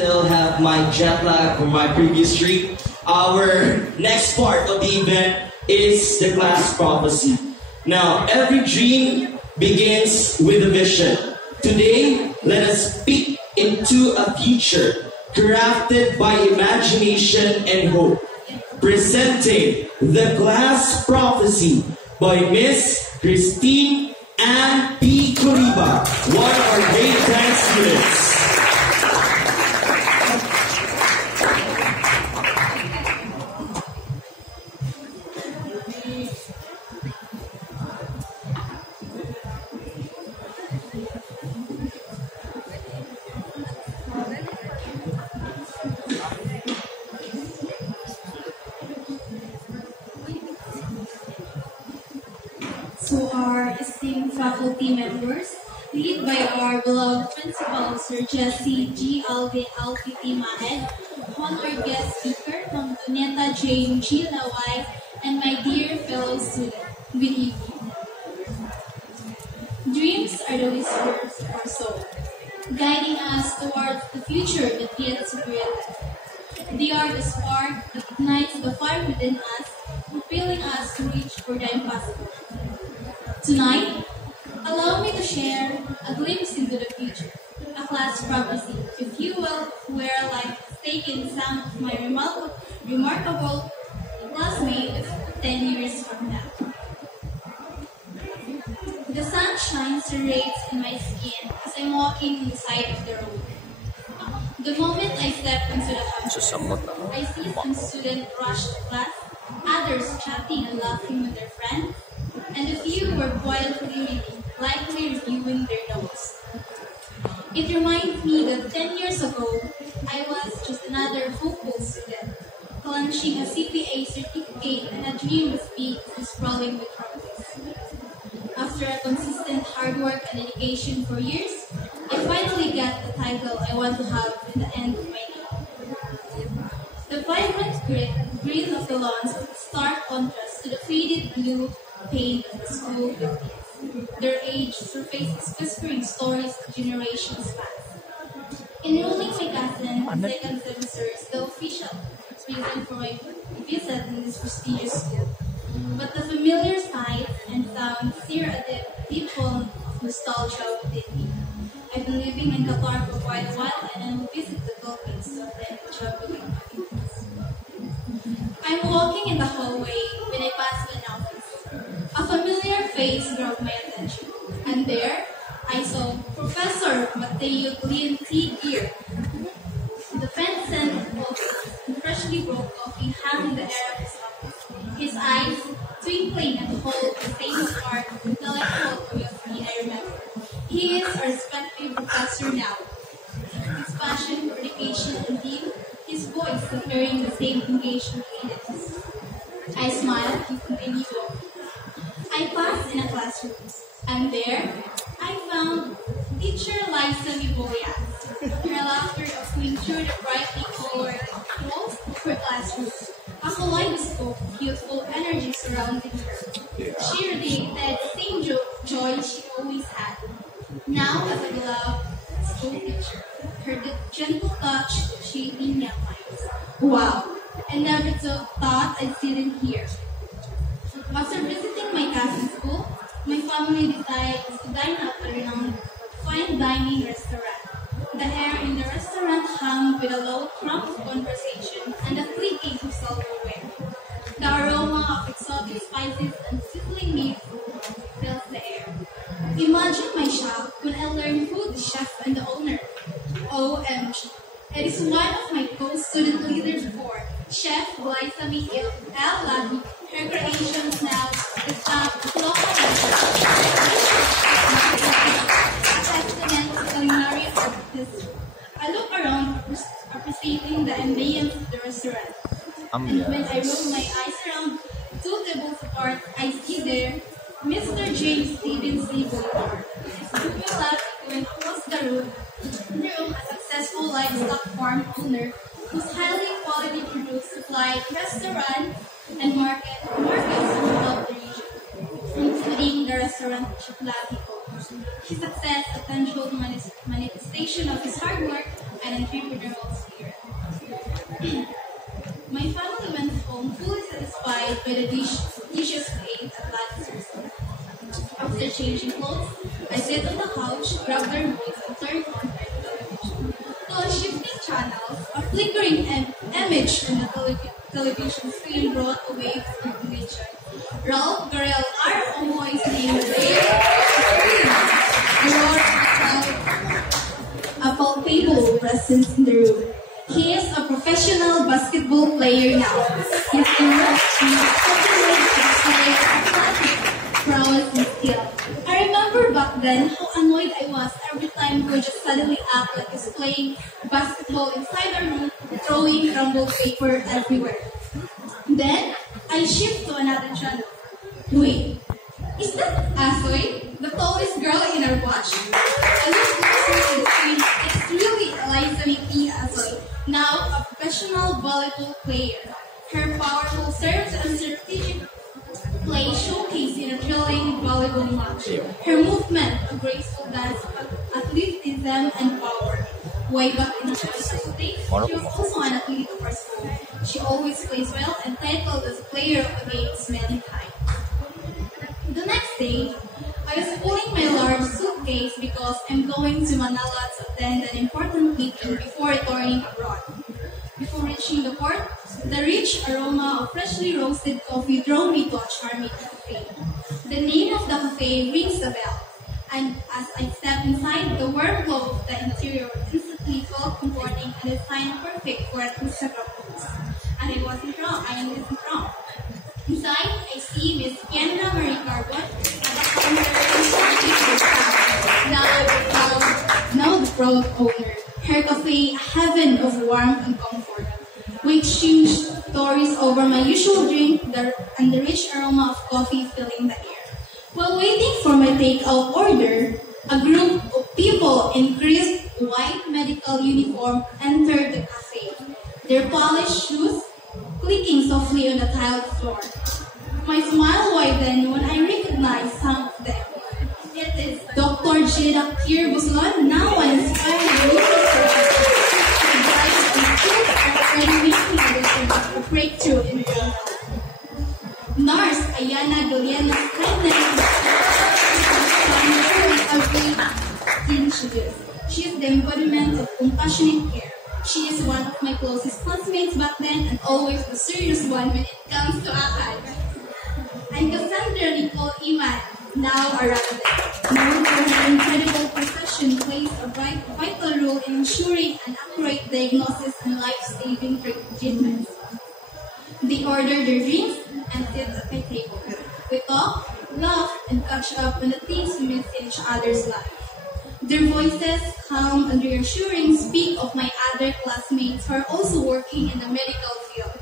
still have my jet lag from my previous trip. Our next part of the event is the class prophecy. Now, every dream begins with a vision. Today, let us peek into a future crafted by imagination and hope. Presenting the class prophecy by Miss Christine Ann P. Coriba, one of our grade 10 students. To our esteemed faculty members, led by our beloved Principal Sir Jesse G. Alvin Alpiti Maed, honored guest speaker from Luneta Jane G. Laway, and my dear fellow student, good evening. Dreams are the whispers of our soul, guiding us towards the future that yet to be written. They are the spark that ignites the fire within us, propelling us to reach for the impossible. Tonight, allow me to share a glimpse into the future, a class prophecy, if you will, where life has taken some of my remarkable classmates 10 years from now. The sun shines and rays in my skin as I'm walking on the side of the road. The moment I step into the campus, I see some students rush to class, others chatting and laughing with their friends, and a few were quietly reading, likely reviewing their notes. It reminds me that 10 years ago, I was just another hopeful student, clenching a CPA certificate and a dream as big as sprawling with trophies. After a consistent hard work and dedication for years, I finally got the title I want to have in the end of my name. The vibrant green of the lawns was a stark contrast to the faded blue paint of the school buildings. Their age surfaces whispering stories of generations past. Enrolling my cousin in second semester is the official reason for my visit in this prestigious school. But the familiar sights and sounds stir a deep poem of nostalgia within me. I've been living in Qatar for quite a while and I will visit the Philippines to attend traveling activities. I'm walking in the hallway when I pass an office. A familiar face grabbed my attention, and there I saw Professor Mateo Glynn T. Gear. The pen-scented office and freshly brewed coffee hung in the air of his office, his eyes twinkling at the whole the same spark intellectual curiosity I remember. He is our respected professor now. His passion for education and deep, his voice carrying the same engagement cadence. I smiled and continued walking. I passed in a classroom, and there I found teacher Liza Liboyas. Her laughter echoing through the brightly colored walls of her classroom. A kaleidoscope of youthful energy surrounding her. She radiated the same joy she always had. Now as a beloved school teacher, her gentle touch shaping young minds. Wow! I never thought I'd sit in here. After visiting my cousin's school, my family decided to dine at a renowned fine dining restaurant. The air in the restaurant hung with a low crumb of conversation and the clicking of silverware. The aroma of exotic spices and sizzling meat fills the air. Imagine my shock when I learned who the chef and the owner. OMG. It is one of my co-student leaders before, Chef Liza Miguel L. Lati. Her creations now is local excellent culinary artist. I look around, appreciating the ambience of the restaurant. And when I roll my eyes around 2 tables apart, I see there Mr. James Stephen C. Bolivar. His pupil lab went across the room, a successful livestock farm owner whose highly quality produce supply restaurants and markets throughout the region, including the restaurant Chocolatico. His success, a tangible manifestation of his hard work, I and entrepreneurial spirit. My family went home fully satisfied by the dishes we ate at Lannister's. After changing clothes, I sit on the couch, grab the remote, and turn on my television. While shifting channels, a flickering image on the television screen brought a wave of information. Ralph Garel, our Omoy's name, a palpable presence in the room. He is a professional basketball player now. His prowess and skill. I remember back then how annoyed I was every time he would just suddenly act like he's playing basketball inside our room, throwing crumbled paper everywhere. Then, I shift to another channel. Wait, is that Asoy, the tallest girl in our watch? I look closer to the screen. It's really Eliza McKee Asoy, now a professional volleyball player. Her powerful serves and strategic play showcased in a thrilling volleyball match. Her movement, a graceful dance of athleticism and power. Way back in the first days, she was also an athlete of her school. She always plays well and titled as Player of the Games many times. The next day, I was pulling my large suitcase because I'm going to Manila to attend an important meeting before returning abroad. Before reaching the port, the rich aroma of freshly roasted coffee drew me to a charming cafe. The name of the cafe rings a bell, and as I stepped inside, the warm glow of the interior instantly felt comforting and designed perfect for an Instagram post. And I wasn't wrong. Inside, I see Miss Kendra Marie Carbon at the counter, now the proud owner. Her cafe, a heaven of warmth and comfort. With huge stories over my usual drink and the rich aroma of coffee filling the air. While waiting for my takeout order, a group of people in crisp white medical uniform entered the cafe, their polished shoes clicking softly on the tiled floor. My smile widened when I recognized some of them. It is Dr. Jeda Kier Buslan, now an inspiring local surgeon. The bright and skilled are already making a breakthrough in brain health. Nurse Ayana Galeana's kindness every introduced. She is the embodiment of compassionate care. She is one of my closest classmates back then and always the serious one when it comes to ACAD. And Cassandra Nicole Iman, now a resident, known for her incredible profession, plays a vital role in ensuring an accurate diagnosis and life-saving treatments. They order their drinks and sit at my table. We talk, laugh, and catch up on the things we miss in each other's lives. Their voices, calm and reassuring, speak of my other classmates who are also working in the medical field.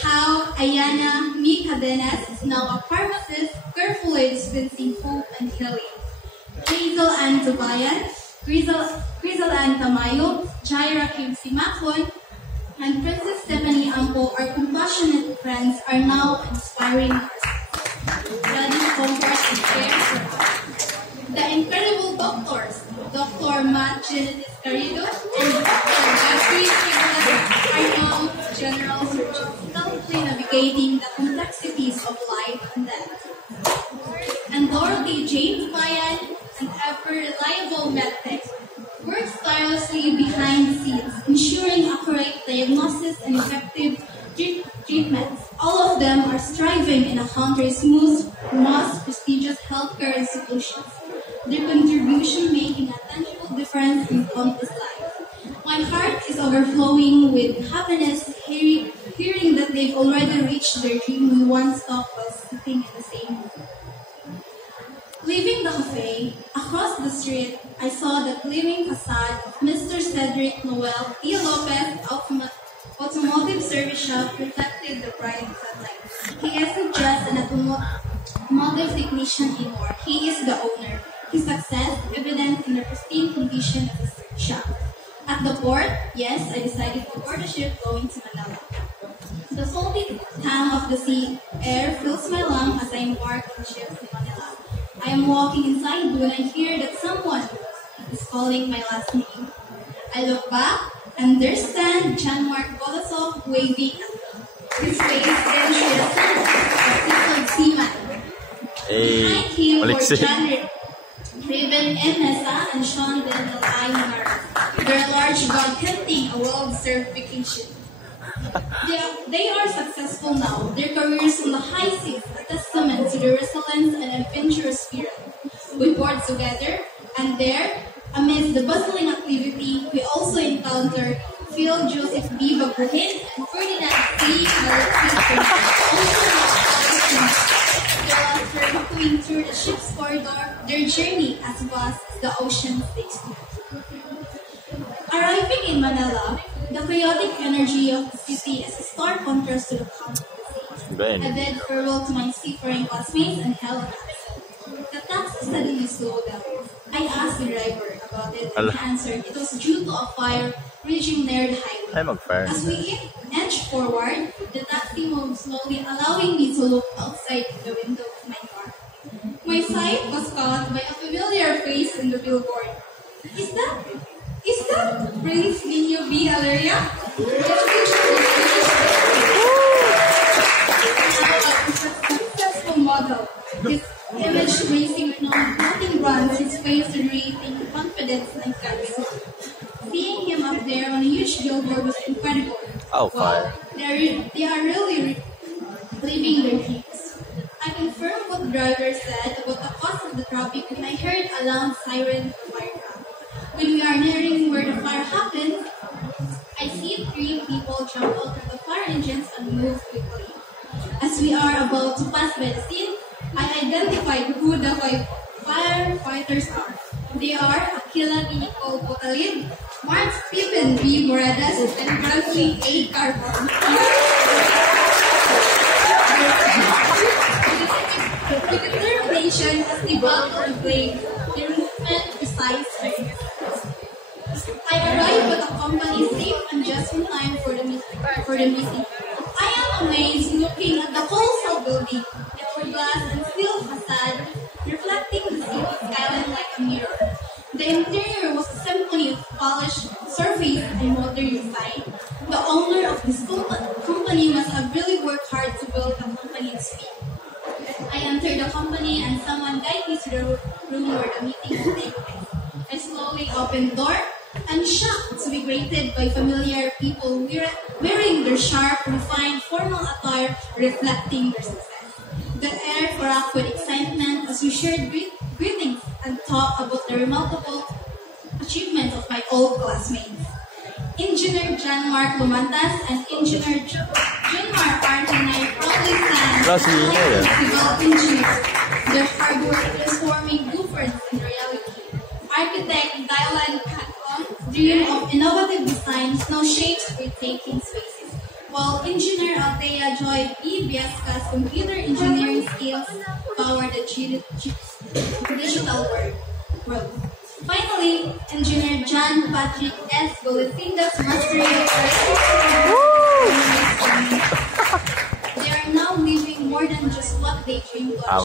How Ayana Mi Cadenas is now a pharmacist, carefully dispensing hope and healing. Hazel Ann Tubayan, Grizel Ann Tamayo, Jaira Kim Simakon, and Princess Stephanie Ampo, our compassionate friends, are now inspiring nurses, ready to comfort and care for us. The incredible doctors, Dr. Matt Genesis Carrido and Dr. Jeffrey Figueroa, are now general surgeons, skillfully navigating the complexities of life and death. And Dorothy James Bayan, an ever-reliable medtech, works tirelessly behind the scenes, ensuring accurate diagnosis and effective treatments. All of them are striving in a country's most prestigious healthcare institutions. Their contribution making a tangible difference in countless lives. My heart is overflowing with happiness hearing that they've already reached their dream we once thought while sitting in the same room. Leaving the cafe, across the street, I saw the gleaming facade of Mr. Cedric Noel E. Lopez Automotive Service Shop reflected the bright sunlight. He isn't just an automotive technician anymore. He is the owner. His success evident in the pristine condition of the shop. At the port, yes, I decided to board a ship going to Manila. The salty tang of the sea air fills my lungs as I embark on the ship to Manila. I am walking inside when I hear that someone is calling my last name. I look back, and there stands Jean-Marc Bolasov waving at me. His face then showed a sense of settled seaman. Behind him were John Raven Nessa and Sean Daniel Aynar. Their large dog hunting a well-deserved vacation. They are successful now. Their careers on the high seas a testament to their resilience and adventurous spirit. We board together, and there, amidst the bustling activity, we also encountered Phil Joseph B. Babuhin and Ferdinand C. Malakis, also going through the ship's corridor, their journey as vast as the ocean takes. Arriving in Manila, the chaotic energy of the city is a stark contrast to the calm of the sea. I bid farewell to my seafaring classmates and held a taxi. The taxi suddenly slowed down. I asked the driver about it and he answered it was due to a fire reaching near the highway. As we inched forward, the taxi moved slowly, allowing me to look outside the window of my car. My sight was caught by a familiar face in the billboard. Is that Prince Nino B. Valeria? A successful model. His image raising nothing runs his face radiating confidence and charisma. Seeing him up there on a huge billboard was incredible. Oh, fire. They are really living their dreams. I confirmed what the driver said about the cause of the traffic when I heard a loud siren fire truck. When we are nearing where the fire happened, I see 3 people jump out of the fire engines and move quickly. As we are about to pass by the scene, I identified who the 5 firefighters are. They are Aquila B. Nicole Botalid, Mark Stephen B. Moradas, and Bradley A. Carbon. With determination as they battle the flame, their movement precise and I arrived at the company safe and just in time for the meeting. I am amazed looking at the colossal building, its glass and steel facade, reflecting the city skyline like a mirror. The interior was a symphony of polished surface and modern design. The owner of this company must have really worked hard to build a company at speed. I entered the company and someone guided me to the room where the meeting would take place. I slowly opened the door and shocked to be greeted by familiar people wearing their sharp, refined, formal attire reflecting their success. The air filled with excitement as we shared greetings and talked about the remarkable achievements of my old classmates. Engineer Jean-Marc Lumantas and Engineer Junmar Arnay proudly stand as civil engineers. Their hard work transforming blueprints in reality. Architect Dylan Canton dream of innovative designs, no shapes retaking spaces, while Engineer Althea Joy B. Biasca's computer engineering skills power the digital world. Finally, Engineer John Patrick S. Golisinda's mastery of